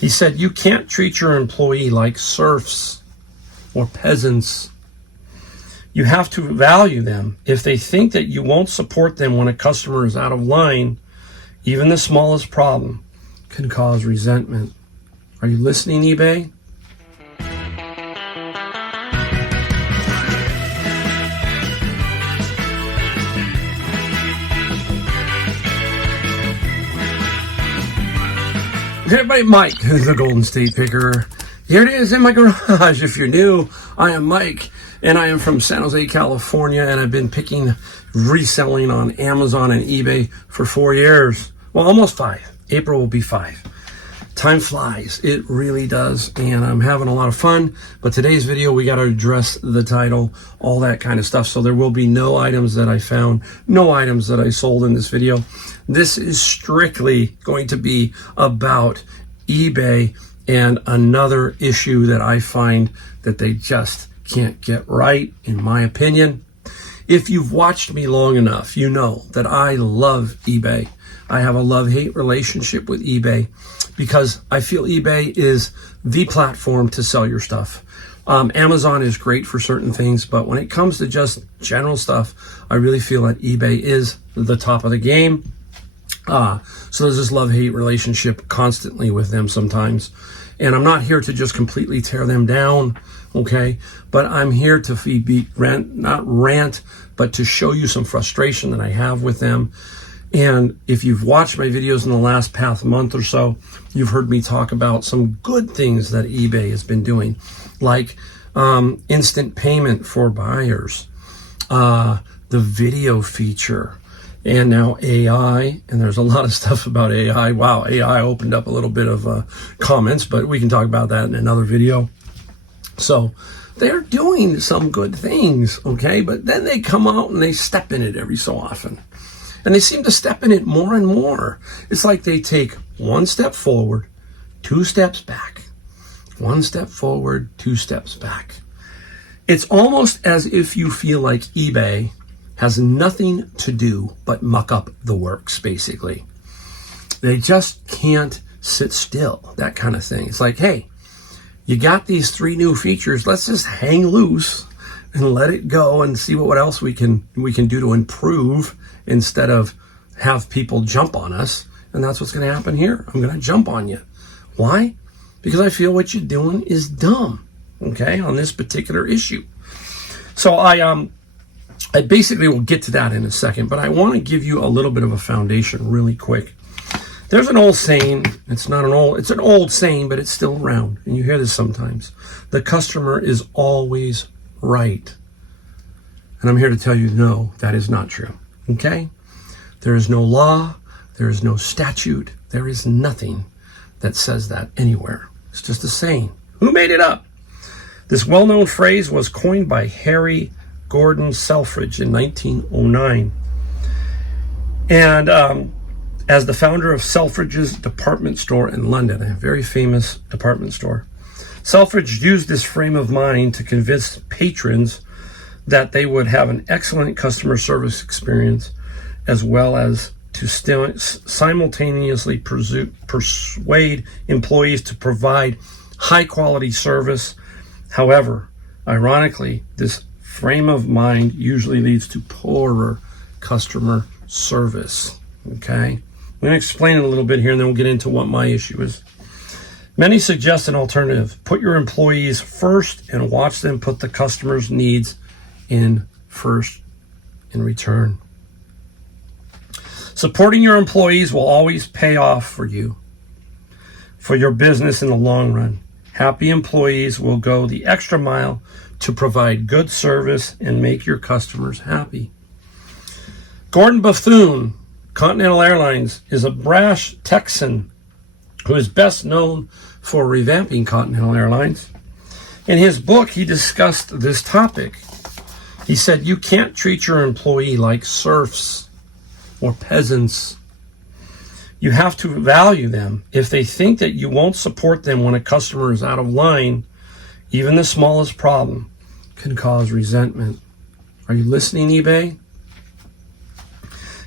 He said, you can't treat your employee like serfs or peasants. You have to value them. If they think that you won't support them when a customer is out of line, even the smallest problem can cause resentment. Are you listening, eBay? Hey everybody, Mike, the Golden State Picker. Here it is in my garage. If you're new, I am Mike, and I am from San Jose, California, and I've been picking, reselling on Amazon and eBay for 4 years. Well, almost 5. April will be 5. Time flies. It really does, and I'm having a lot of fun. But today's video, we got to address the title, all that kind of stuff. So there will be no items that I found, no items that I sold in this video. This is strictly going to be about eBay and another issue that I find that they just can't get right, in my opinion. If you've watched me long enough, you know that I love eBay. I have a love-hate relationship with eBay because I feel eBay is the platform to sell your stuff. Amazon is great for certain things, but when it comes to just general stuff, I really feel that eBay is the top of the game. So there's this love-hate relationship constantly with them sometimes. And I'm not here to just completely tear them down, okay? But I'm here to not rant, but to show you some frustration that I have with them. And if you've watched my videos in the last past month or so, you've heard me talk about some good things that eBay has been doing, like instant payment for buyers, the video feature, and now AI, and there's a lot of stuff about AI. Wow, AI opened up a little bit of comments, but we can talk about that in another video. So they're doing some good things, okay? But then they come out and they step in it every so often. And they seem to step in it more and more. It's like they take 1 step forward, 2 steps back. 1 step forward, 2 steps back. It's almost as if you feel like eBay has nothing to do but muck up the works, basically. They just can't sit still, that kind of thing. It's like, hey, you got these 3 new features. Let's just hang loose and let it go and see what else we can do to improve instead of have people jump on us. And that's what's going to happen here. I'm going to jump on you. Why? Because I feel what you're doing is dumb, okay, on this particular issue. So I basically will get to that in a second, but I want to give you a little bit of a foundation really quick. There's an old saying. It's an old saying, but it's still around, and you hear this sometimes. The customer is always right. And I'm here to tell you, no, that is not true. Okay? There is no law, there is no statute, there is nothing that says that anywhere. It's just a saying. Who made it up? This well-known phrase was coined by Harry Gordon Selfridge in 1909. And as the founder of Selfridge's department store in London, a very famous department store, Selfridge used this frame of mind to convince patrons that they would have an excellent customer service experience, as well as to simultaneously persuade employees to provide high-quality service. However, ironically, this frame of mind usually leads to poorer customer service. Okay? I'm going to explain it a little bit here, and then we'll get into what my issue is. Many suggest an alternative. Put your employees first and watch them put the customer's needs in first in return. Supporting your employees will always pay off for you, for your business in the long run. Happy employees will go the extra mile to provide good service and make your customers happy. Gordon Buffoon, Continental Airlines, is a brash Texan who is best known for revamping Continental Airlines. In his book, he discussed this topic. He said, you can't treat your employee like serfs or peasants. You have to value them. If they think that you won't support them when a customer is out of line, even the smallest problem can cause resentment. Are you listening, eBay?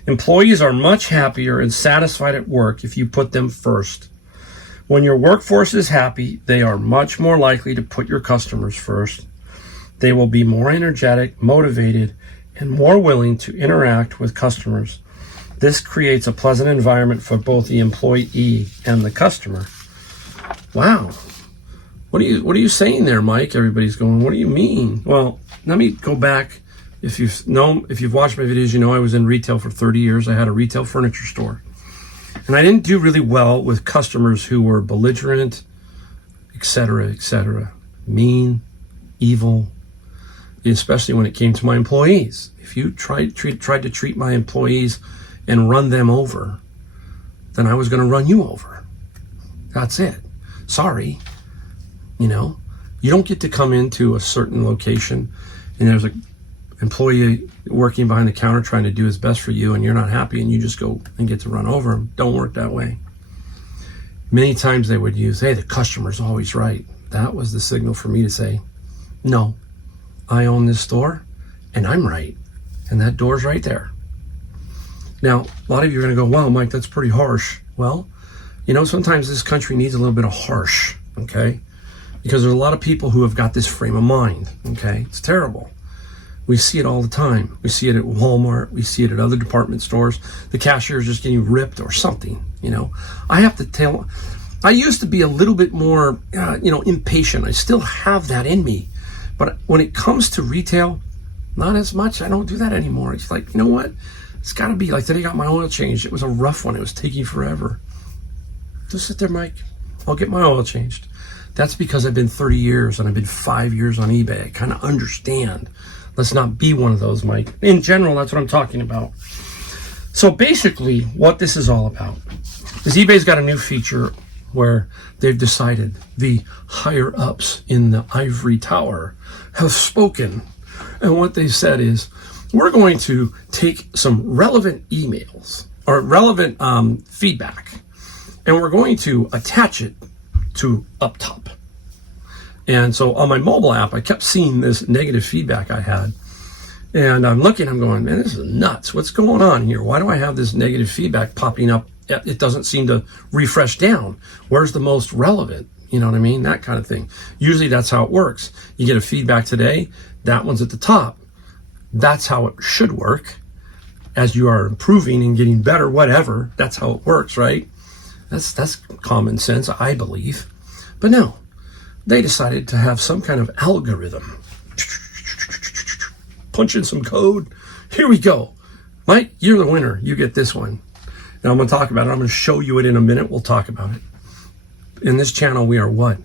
Employees are much happier and satisfied at work if you put them first. When your workforce is happy, they are much more likely to put your customers first. They will be more energetic, motivated, and more willing to interact with customers. This creates a pleasant environment for both the employee and the customer. Wow. What are you saying there, Mike? Everybody's going, what do you mean? Well, let me go back. If you've watched my videos, you know I was in retail for 30 years. I had a retail furniture store. And I didn't do really well with customers who were belligerent, etc., mean, evil, especially when it came to my employees. If you tried to treat my employees and run them over, then I was going to run you over. That's it. Sorry. You know, you don't get to come into a certain location and there's an employee working behind the counter trying to do his best for you and you're not happy and you just go and get to run over him. Don't work that way. Many times they would use, hey, the customer's always right. That was the signal for me to say, no, I own this store and I'm right. And that door's right there. Now, a lot of you are going to go, wow, Mike, that's pretty harsh. Well, you know, sometimes this country needs a little bit of harsh, okay? Because there's a lot of people who have got this frame of mind, okay? It's terrible. We see it all the time. We see it at Walmart. We see it at other department stores. The cashier is just getting ripped or something, you know? I used to be a little bit more, impatient. I still have that in me. But when it comes to retail, not as much. I don't do that anymore. It's like, you know what? It's got to be like today I got my oil changed. It was a rough one. It was taking forever. Just sit there, Mike. I'll get my oil changed. That's because I've been 30 years and I've been 5 years on eBay. I kind of understand. Let's not be one of those, Mike. In general, that's what I'm talking about. So basically, what this is all about is eBay's got a new feature where they've decided the higher ups in the ivory tower have spoken. And what they said is, we're going to take some relevant emails or relevant feedback, and we're going to attach it to up top. And so on my mobile app, I kept seeing this negative feedback I had. And I'm looking, I'm going, man, this is nuts. What's going on here? Why do I have this negative feedback popping up? It doesn't seem to refresh down. Where's the most relevant? You know what I mean? That kind of thing. Usually that's how it works. You get a feedback today, that one's at the top. That's how it should work. As you are improving and getting better, whatever, that's how it works, right? That's common sense, I believe. But no, they decided to have some kind of algorithm. Punch in some code. Here we go. Mike, you're the winner. You get this one. And I'm going to talk about it. I'm going to show you it in a minute. We'll talk about it. In this channel, we are what?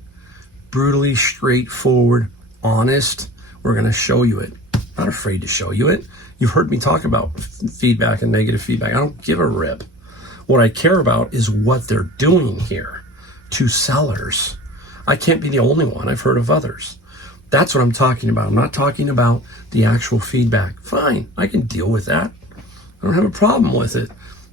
Brutally straightforward, honest. We're going to show you it. Not afraid to show you it. You've heard me talk about feedback and negative feedback. I don't give a rip. What I care about is what they're doing here to sellers. I can't be the only one. I've heard of others. That's what I'm talking about. I'm not talking about the actual feedback. Fine, I can deal with that. I don't have a problem with it.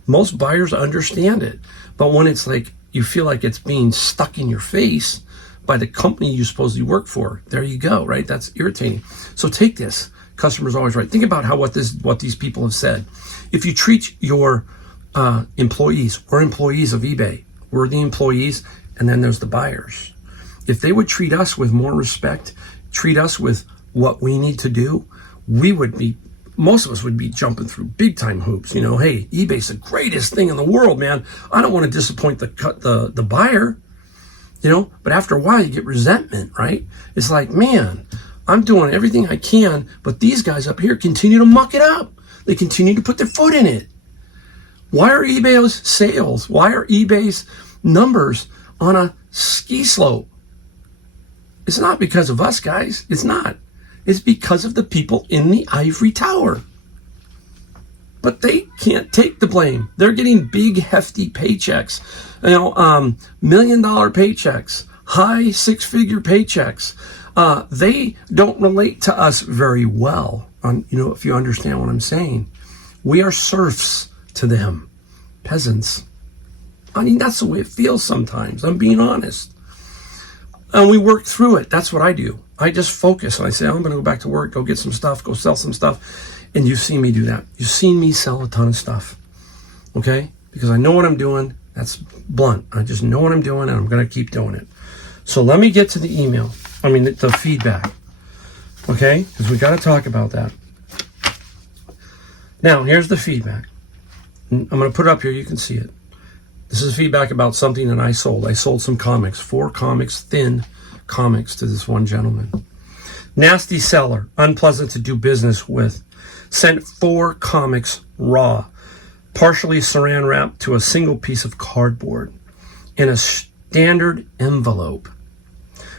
Most buyers understand it. But when it's like you feel like it's being stuck in your face by the company you supposedly work for, there you go, right? That's irritating. So take this. Customer's always right. Think about what these people have said. If you treat your employees, we're employees of eBay. We're the employees, and then there's the buyers. If they would treat us with more respect, treat us with what we need to do, most of us would be jumping through big time hoops. You know, hey, eBay's the greatest thing in the world, man. I don't want to disappoint the buyer, you know, but after a while you get resentment, right? It's like, man, I'm doing everything I can, but these guys up here continue to muck it up. They continue to put their foot in it. Why are eBay's sales? Why are eBay's numbers on a ski slope? It's not because of us, guys. It's not. It's because of the people in the ivory tower. But they can't take the blame. They're getting big, hefty paychecks. You know, $1 million paychecks, high six-figure paychecks. They don't relate to us very well. If you understand what I'm saying. We are serfs to them, peasants. I mean, that's the way it feels sometimes. I'm being honest. And we work through it. That's what I do. I just focus. I say, I'm going to go back to work, go get some stuff, go sell some stuff. And you've seen me do that. You've seen me sell a ton of stuff. Okay? Because I know what I'm doing. That's blunt. I just know what I'm doing, and I'm going to keep doing it. So let me get to the email. I mean, the feedback. Okay? Because we got to talk about that. Now, here's the feedback. I'm going to put it up here. You can see it. This is feedback about something that I sold. I sold some comics, 4 comics, thin comics, to this one gentleman. Nasty seller, unpleasant to do business with. Sent 4 comics raw, partially saran wrapped to a single piece of cardboard in a standard envelope.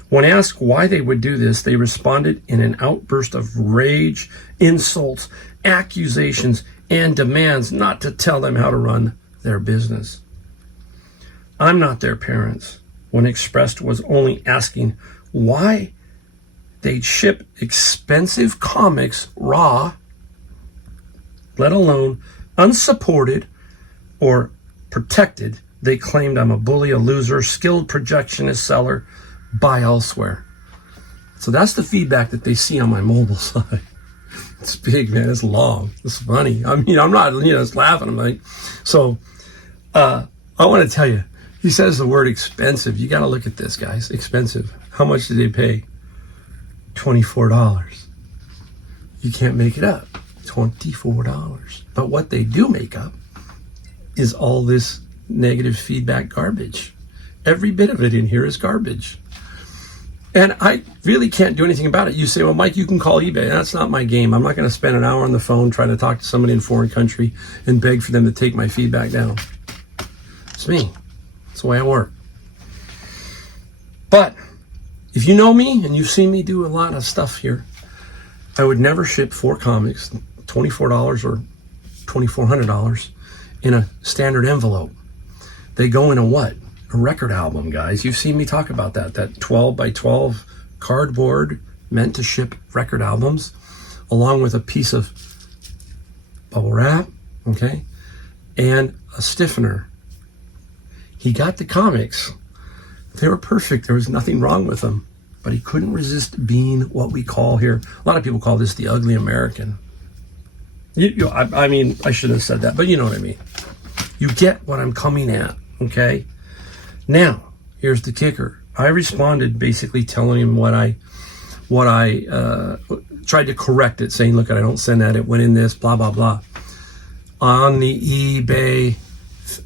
When asked why they would do this, they responded in an outburst of rage, insults, accusations, and demands not to tell them how to run their business. I'm not their parents. When expressed, was only asking why they'd ship expensive comics raw, let alone unsupported or protected. They claimed I'm a bully, a loser, skilled projectionist seller, buy elsewhere. So that's the feedback that they see on my mobile side. It's big, man. It's long. It's funny. I mean, I'm not, just laughing. I'm like, so I want to tell you, he says the word expensive. You got to look at this, guys. Expensive. How much did they pay? $24. You can't make it up. $24. But what they do make up is all this negative feedback garbage. Every bit of it in here is garbage. And I really can't do anything about it. You say, well, Mike, you can call eBay. That's not my game. I'm not going to spend an hour on the phone trying to talk to somebody in a foreign country and beg for them to take my feedback down. It's me. It's the way I work. But if you know me and you've seen me do a lot of stuff here, I would never ship 4 comics, $24 or $2,400 in a standard envelope. They go in a what? A record album, guys. You've seen me talk about that 12 by 12 cardboard meant to ship record albums, along with a piece of bubble wrap, okay, and a stiffener. He got the comics. They were perfect. There was nothing wrong with them, but he couldn't resist being what we call here. A lot of people call this the ugly American. I mean, I shouldn't have said that, but you know what I mean. You get what I'm coming at, okay? Now, here's the kicker. I responded basically telling him what I tried to correct it, saying, look, I don't send that. It went in this, blah, blah, blah. On the eBay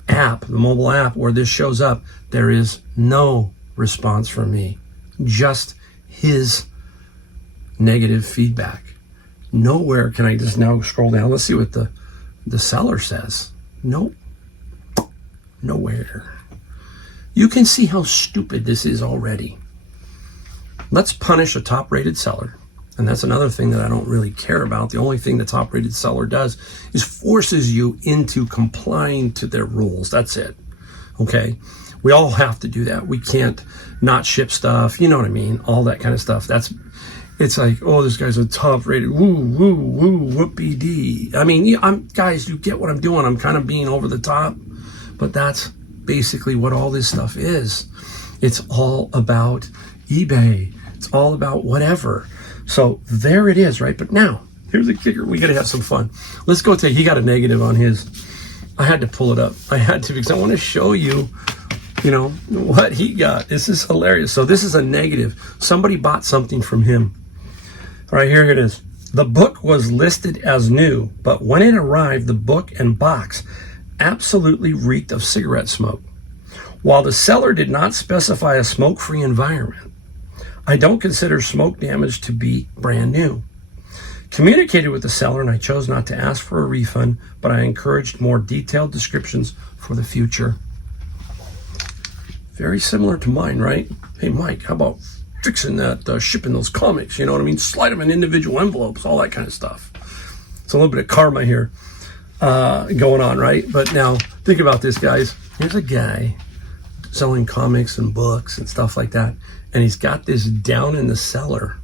app, the mobile app where this shows up, there is no response from me. Just his negative feedback. Nowhere can I just now scroll down. Let's see what the seller says. Nope. Nowhere. You can see how stupid this is already. Let's punish a top-rated seller. And that's another thing that I don't really care about. The only thing the top-rated seller does is forces you into complying to their rules. That's it. Okay? We all have to do that. We can't not ship stuff. You know what I mean? All that kind of stuff. It's like, oh, this guy's a top-rated, woo, woo, woo, whoopee-dee. I mean, guys, you get what I'm doing. I'm kind of being over the top. But that's basically what all this stuff is. It's all about eBay. It's all about whatever. So there it is, right? But now, here's the kicker. We got to have some fun. Let's go take, he got a negative on his. I had to pull it up. I had to because I want to show you, what he got. This is hilarious. So this is a negative. Somebody bought something from him. All right, here it is. The book was listed as new, but when it arrived, the book and box absolutely reeked of cigarette smoke. While the seller did not specify a smoke-free environment, I don't consider smoke damage to be brand new. Communicated with the seller, and I chose not to ask for a refund, but I encouraged more detailed descriptions for the future. Very similar to mine, right? Hey, Mike, how about fixing that, shipping those comics, you know what I mean? Slide them in individual envelopes, all that kind of stuff. It's a little bit of karma here going on, right? But now, think about this, guys. Here's a guy selling comics and books and stuff like that, and he's got this down in the cellar.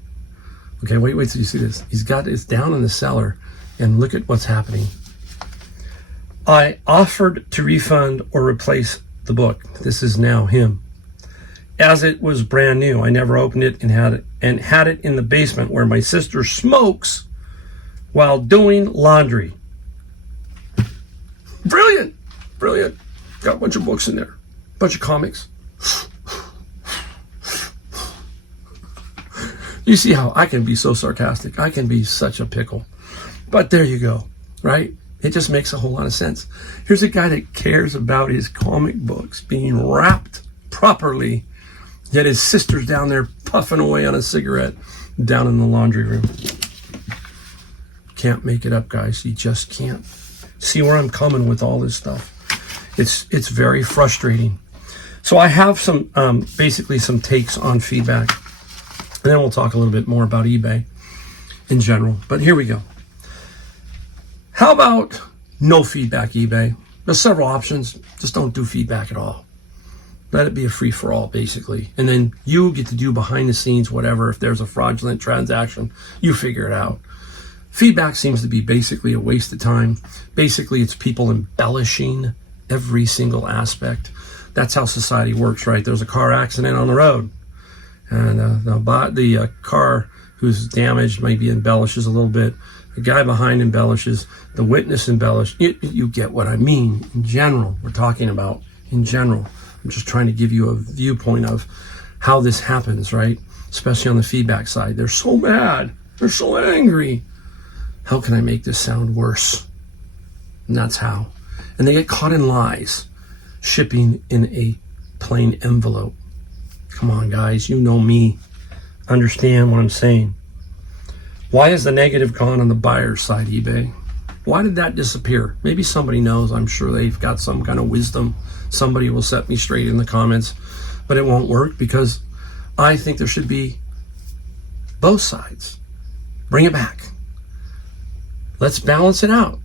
Okay, wait till you see this. He's got this down in the cellar, and look at what's happening. I offered to refund or replace the book. This is now him. As it was brand new, I never opened it and had it in the basement where my sister smokes while doing laundry. Brilliant. Got a bunch of books in there, a bunch of comics. You see how I can be so sarcastic. I can be such a pickle. But there you go, right? It just makes a whole lot of sense. Here's a guy that cares about his comic books being wrapped properly, yet his sister's down there puffing away on a cigarette down in the laundry room. Can't make it up, guys. You just can't. See where I'm coming with all this stuff. It's very frustrating. So I have some, basically some takes on feedback. And then we'll talk a little bit more about eBay in general. But here we go. How about no feedback eBay? There's several options. Just don't do feedback at all. Let it be a free-for-all, basically. And then you get to do behind the scenes, whatever. If there's a fraudulent transaction, you figure it out. Feedback seems to be basically a waste of time. Basically, it's people embellishing every single aspect. That's how society works, right? There's a car accident on the road. And the car who's damaged maybe embellishes a little bit. The guy behind embellishes. The witness embellishes. You get what I mean in general. We're talking about in general. I'm just trying to give you a viewpoint of how this happens, right? Especially on the feedback side. They're so mad. They're so angry. How can I make this sound worse? And that's how. And they get caught in lies. Shipping in a plain envelope. Come on, guys. You know me. Understand what I'm saying. Why is the negative gone on the buyer's side, eBay? Why did that disappear? Maybe somebody knows. I'm sure they've got some kind of wisdom. Somebody will set me straight in the comments. But it won't work because I think there should be both sides. Bring it back. Let's balance it out.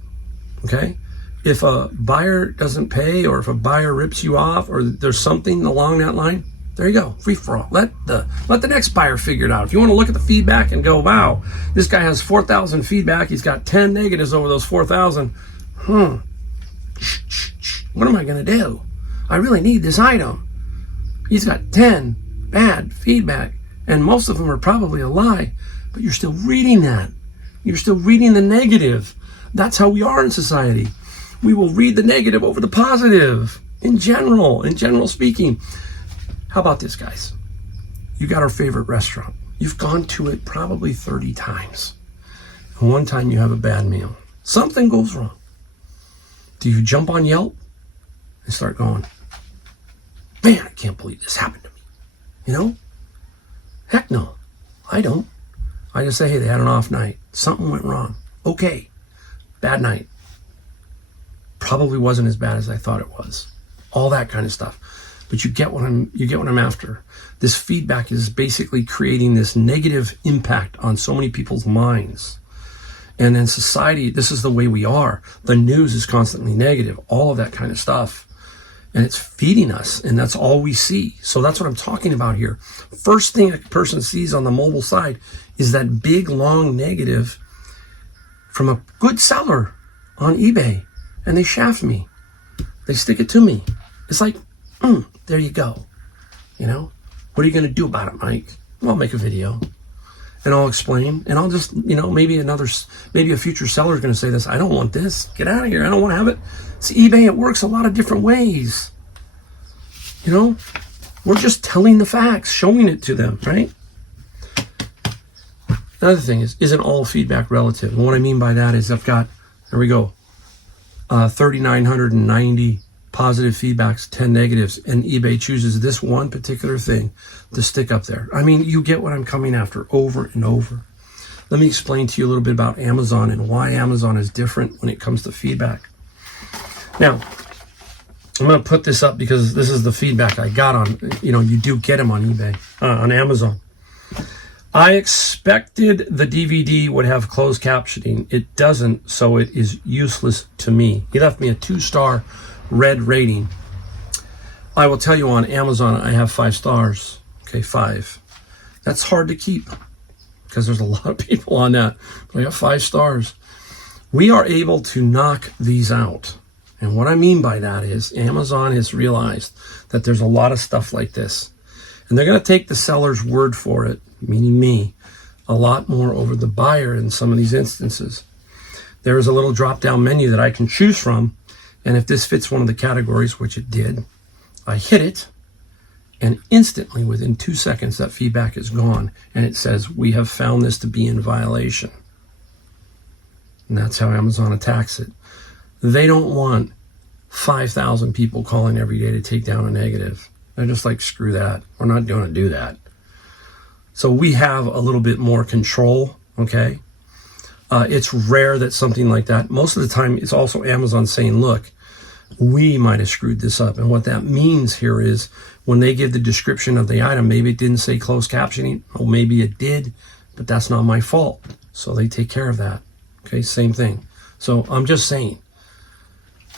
Okay? If a buyer doesn't pay, or if a buyer rips you off, or there's something along that line, there you go, free for all. Let the next buyer figure it out. If you want to look at the feedback and go, wow, this guy has 4,000 feedback, he's got 10 negatives over those 4,000. What am I going to do? I really need this item. He's got 10 bad feedback, and most of them are probably a lie, but you're still reading that. You're still reading the negative. That's how we are in society. We will read the negative over the positive in general speaking. How about this, guys? You got our favorite restaurant. You've gone to it probably 30 times. And one time you have a bad meal. Something goes wrong. Do you jump on Yelp and start going, man, I can't believe this happened to me? You know? Heck no. I don't. I just say, hey, they had an off night. Something went wrong. Okay. Bad night. Probably wasn't as bad as I thought it was. All that kind of stuff. But you get what I'm after. This feedback is basically creating this negative impact on so many people's minds. And in society, this is the way we are. The news is constantly negative, all of that kind of stuff. And it's feeding us, and that's all we see. So that's what I'm talking about here. First thing a person sees on the mobile side is that big, long negative from a good seller on eBay. And they shaft me. They stick it to me. It's like, there you go. You know, what are you going to do about it, Mike? Well, I'll make a video and I'll explain, and I'll just, maybe a future seller is going to say this. I don't want this. Get out of here. I don't want to have it. It's eBay. It works a lot of different ways. We're just telling the facts, showing it to them, right? Another thing is, isn't all feedback relative? And what I mean by that is I've got, there we go, 3,990 positive feedbacks, 10 negatives, and eBay chooses this one particular thing to stick up there. I mean, you get what I'm coming after over and over. Let me explain to you a little bit about Amazon and why Amazon is different when it comes to feedback. Now, I'm going to put this up because this is the feedback I got on, you do get them on eBay, on Amazon. I expected the DVD would have closed captioning. It doesn't, so it is useless to me. He left me a 2-star red rating. I will tell you, on Amazon, I have 5 stars. Okay, 5. That's hard to keep because there's a lot of people on that. But I have 5 stars. We are able to knock these out. And what I mean by that is Amazon has realized that there's a lot of stuff like this. And they're going to take the seller's word for it, meaning me, a lot more over the buyer in some of these instances. There is a little drop-down menu that I can choose from, And if this fits one of the categories, which it did, I hit it, and instantly within 2 seconds that feedback is gone, and it says we have found this to be in violation. And that's how Amazon attacks it. They don't want 5,000 people calling every day to take down a negative. They're just like, screw that. We're not going to do that. So we have a little bit more control, okay? It's rare that something like that, most of the time it's also Amazon saying, look, we might have screwed this up. And what that means here is when they give the description of the item, maybe it didn't say closed captioning, or maybe it did, but that's not my fault. So they take care of that. Okay, same thing. So I'm just saying,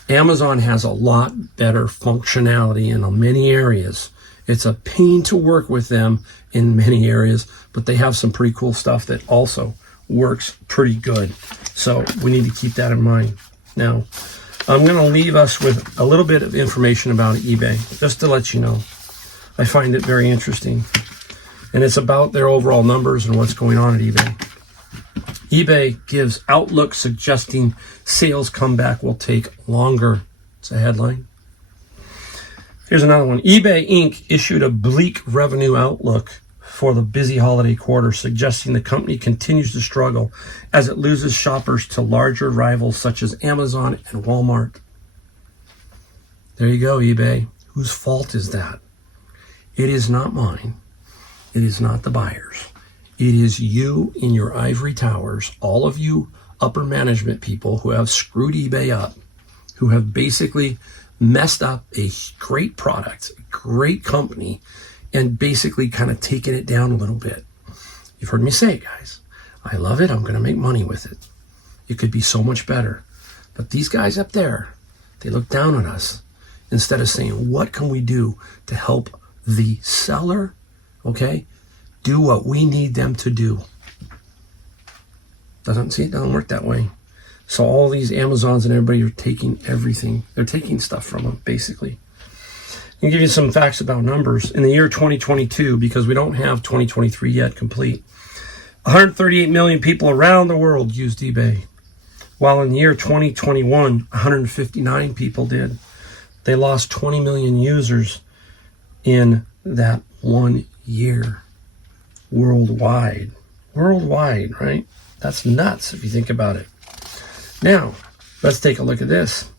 Amazon has a lot better functionality in many areas. It's a pain to work with them in many areas, but they have some pretty cool stuff that also works pretty good. So we need to keep that in mind. Now, I'm going to leave us with a little bit of information about eBay, just to let you know. I find it very interesting. And it's about their overall numbers and what's going on at eBay. eBay gives outlook suggesting sales comeback will take longer. It's a headline. Here's another one. eBay Inc. issued a bleak revenue outlook for the busy holiday quarter, suggesting the company continues to struggle as it loses shoppers to larger rivals such as Amazon and Walmart. There you go, eBay. Whose fault is that? It is not mine. It is not the buyers. It is you in your ivory towers, all of you upper management people who have screwed eBay up, who have basically messed up a great product, a great company, and basically kind of taken it down a little bit. You've heard me say it, guys. I love it. I'm going to make money with it. It could be so much better. But these guys up there, they look down on us instead of saying, what can we do to help the seller, okay, do what we need them to do? Doesn't work that way. So all these Amazons and everybody are taking everything. They're taking stuff from them, basically. I'll give you some facts about numbers. In the year 2022, because we don't have 2023 yet complete, 138 million people around the world used eBay. While in the year 2021, 159 people did. They lost 20 million users in that 1 year. Worldwide. Worldwide, right? That's nuts if you think about it. Now, let's take a look at this.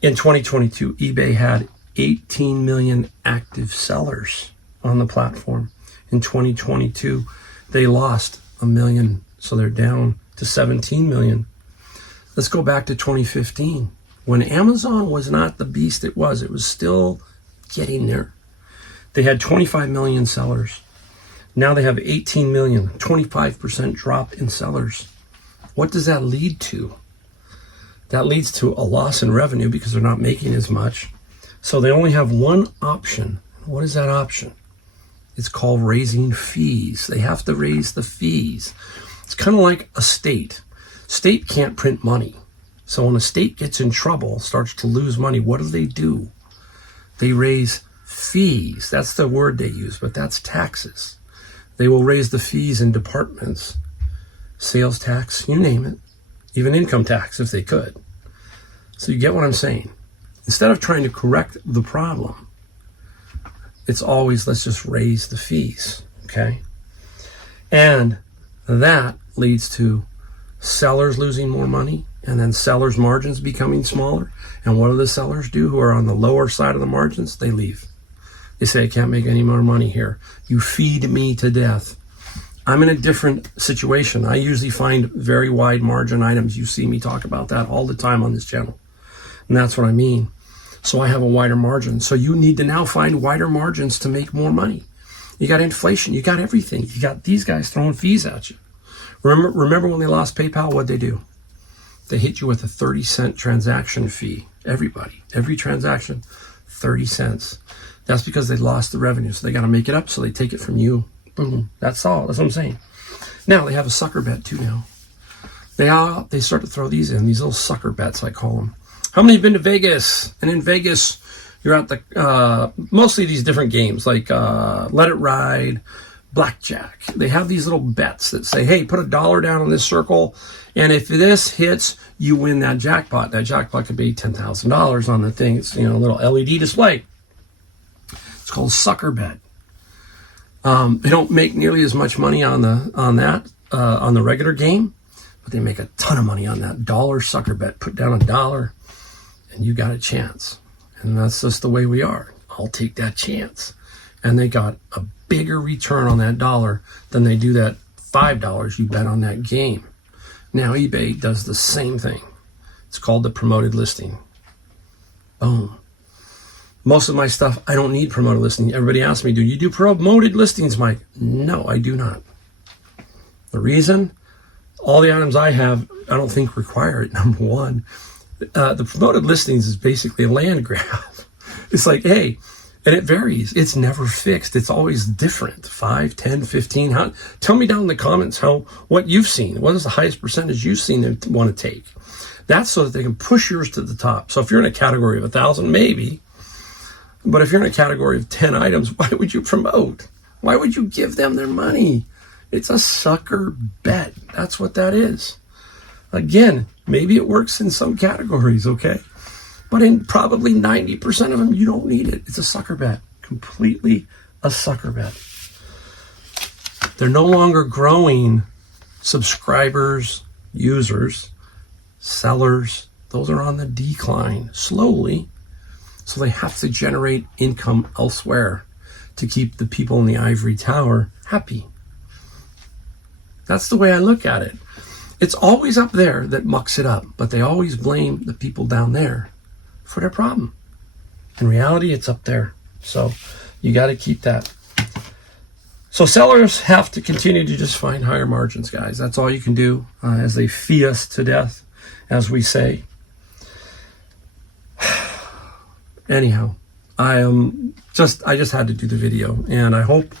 In 2022, eBay had 18 million active sellers on the platform. In 2022, they lost 1 million, so they're down to 17 million. Let's go back to 2015. When Amazon was not the beast it was still getting there. They had 25 million sellers. Now they have 18 million, 25% drop in sellers. What does that lead to? That leads to a loss in revenue because they're not making as much. So they only have one option. What is that option? It's called raising fees. They have to raise the fees. It's kind of like a state. State can't print money. So when a state gets in trouble, starts to lose money, what do? They raise fees. That's the word they use, but that's taxes. They will raise the fees in departments, sales tax, you name it, even income tax if they could. So you get what I'm saying? Instead of trying to correct the problem, it's always, let's just raise the fees, okay? And that leads to sellers losing more money, and then sellers' margins becoming smaller. And what do the sellers do who are on the lower side of the margins? They leave. They say, I can't make any more money here. You feed me to death. I'm in a different situation. I usually find very wide margin items. You see me talk about that all the time on this channel. And that's what I mean. So I have a wider margin. So you need to now find wider margins to make more money. You got inflation. You got everything. You got these guys throwing fees at you. Remember when they lost PayPal, what'd they do? They hit you with a 30-cent transaction fee. Everybody. Every transaction, 30 cents. That's because they lost the revenue. So they got to make it up. So they take it from you. Boom. That's all. That's what I'm saying. Now they have a sucker bet too now. They start to throw these in, these little sucker bets, I call them. How many have been to Vegas? And in Vegas, you're at the, mostly these different games like Let It Ride, blackjack. They have these little bets that say, hey, put $1 down on this circle, and if this hits, you win that jackpot. That jackpot could be $10,000 on the thing. It's, you know, a little LED display. It's called sucker bet. They don't make nearly as much money on the regular game, but they make a ton of money on that dollar sucker bet. Put down $1 and you got a chance. And that's just the way we are. I'll take that chance. And they got a bigger return on that dollar than they do that $5 you bet on that game. Now eBay does the same thing. It's called the promoted listing. Boom. Most of my stuff, I don't need promoted listing. Everybody asks me, do you do promoted listings, Mike? No, I do not. The reason, all the items I have, I don't think require it, number one. The promoted listings is basically a land grab. It's like, hey, and it varies. It's never fixed. It's always different. 5, 10, 15. Tell me down in the comments what you've seen. What is the highest percentage you've seen them want to take? That's so that they can push yours to the top. So if you're in a category of 1,000, maybe. But if you're in a category of 10 items, why would you promote? Why would you give them their money? It's a sucker bet. That's what that is. Again, maybe it works in some categories, okay? But in probably 90% of them, you don't need it. It's a sucker bet. Completely a sucker bet. They're no longer growing subscribers, users, sellers. Those are on the decline slowly. So they have to generate income elsewhere to keep the people in the ivory tower happy. That's the way I look at it. It's always up there that mucks it up, but they always blame the people down there for their problem. In reality, it's up there. So you got to keep that. So sellers have to continue to just find higher margins, guys. That's all you can do as they fee us to death, as we say. Anyhow, I just had to do the video, and I hope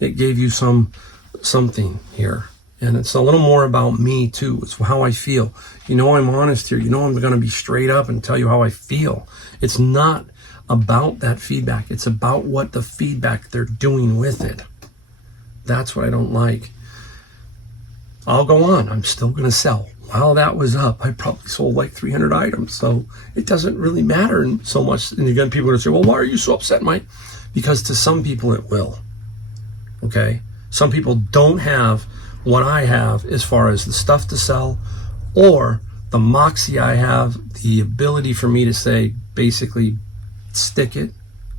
it gave you something here. And it's a little more about me too. It's how I feel. You know, I'm honest here. You know, I'm going to be straight up and tell you how I feel. It's not about that feedback. It's about what the feedback they're doing with it. That's what I don't like. I'll go on. I'm still going to sell. While that was up, I probably sold like 300 items. So it doesn't really matter so much. And again, people are going to say, well, why are you so upset, Mike? Because to some people it will. Okay? Some people don't have what I have as far as the stuff to sell, or the moxie I have, the ability for me to say, basically, stick it,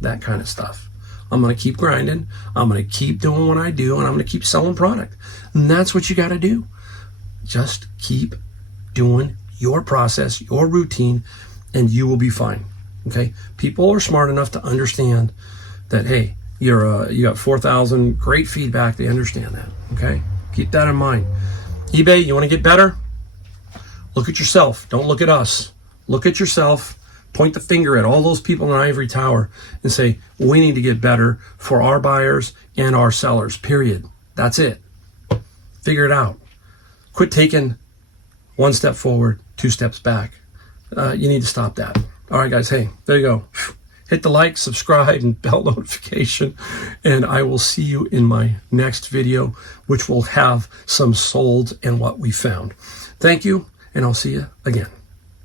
that kind of stuff. I'm going to keep grinding. I'm going to keep doing what I do, and I'm going to keep selling product. And that's what you got to do. Just keep doing your process, your routine, and you will be fine. Okay? People are smart enough to understand that, hey, you got 4,000 great feedback. They understand that. Okay? Keep that in mind. eBay, you want to get better? Look at yourself. Don't look at us. Look at yourself. Point the finger at all those people in the ivory tower and say, we need to get better for our buyers and our sellers, period. That's it. Figure it out. Quit taking one step forward, 2 steps back. You need to stop that. All right, guys. Hey, there you go. Hit the like, subscribe, and bell notification. And I will see you in my next video, which will have some solds and what we found. Thank you, and I'll see you again.